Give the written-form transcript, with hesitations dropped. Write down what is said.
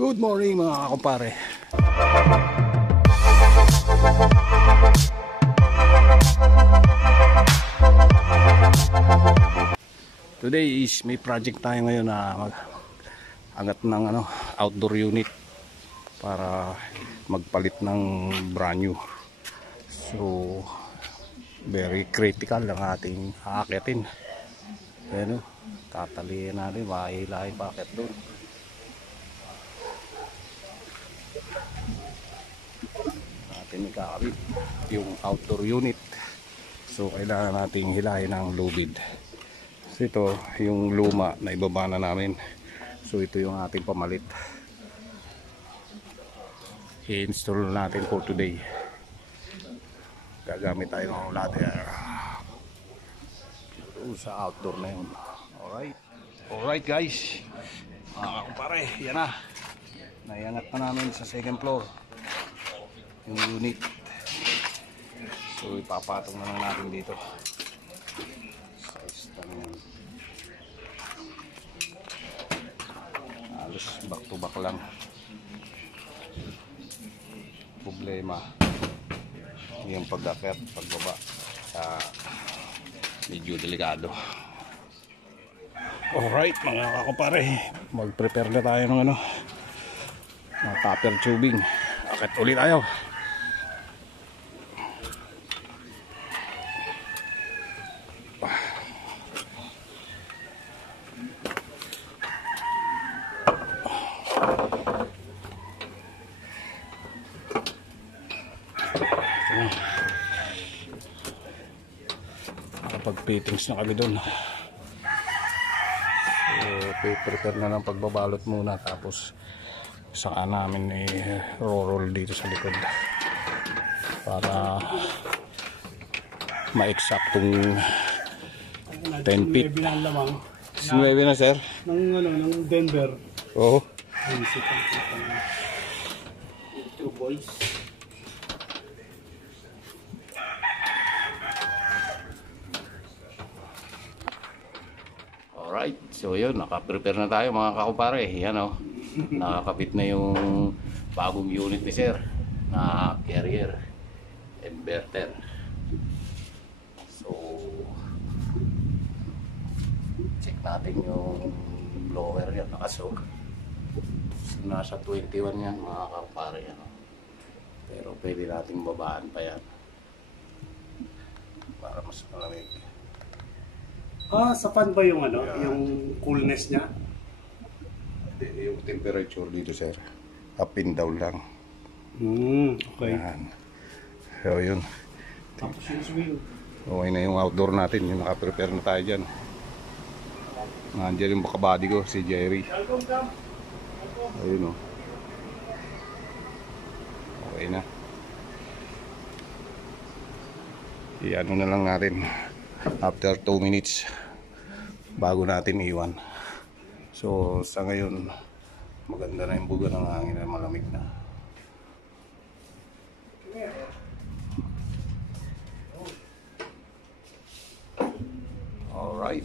Good morning mga kumpare. Today is may project tayo ngayon na mag-angat ng outdoor unit para magpalit ng brand new. So very critical ang ating aakyatin. Ayan o, tatalihin natin, mahihilahin pa akyat doon. Natin ikakabit yung outdoor unit. So kailangan nating hilahin ng lubid. So ito yung luma na ibaba na namin. So ito yung ating pamalit. I-install natin for today. Gagamit tayo ng ladder sa outdoor na yun. Alright guys, mga kumpare, yan na. Naiangat na namin sa second floor yung unit. So ipapatong na lang natin dito sa stand yan. Halos back to back lang. Problema yung pag-akyat, pagbaba sa medyo delikado. Alright mga kakupare, mag-prepare na tayo ng ng copper tubing. Akyat ulit tayo. Pag-fittings na kami doon. So prepare na ng pagbabalot muna, tapos saka namin i-roll dito sa likod para ma-exactong 10 feet. 9 na sir? Ng Denver. Oo. Two boys. Alright, so yun, naka-prepare na tayo mga kakumpare. Yan o, nakakabit na yung bagong unit ni sir na carrier inverter. So check natin yung blower yan, nakasog. So, nasa 21 yan mga kakumpare. Pero pwede nating babaan pa yan para mas malamig. Sa fan ba yung yung coolness niya? Yung temperature dito sir, up and down lang. Okay. Yan. So yun. Tapos yung swing. Okay na yung outdoor natin, yung naka-prepare na tayo dyan. Nandiyan yung bakabody ko, si Jerry. Ayun o. Okay na. I-ano na lang natin after 2 minutes bago natin iwan. So sa ngayon maganda na yung buga ng hangin na malamig na. Alright.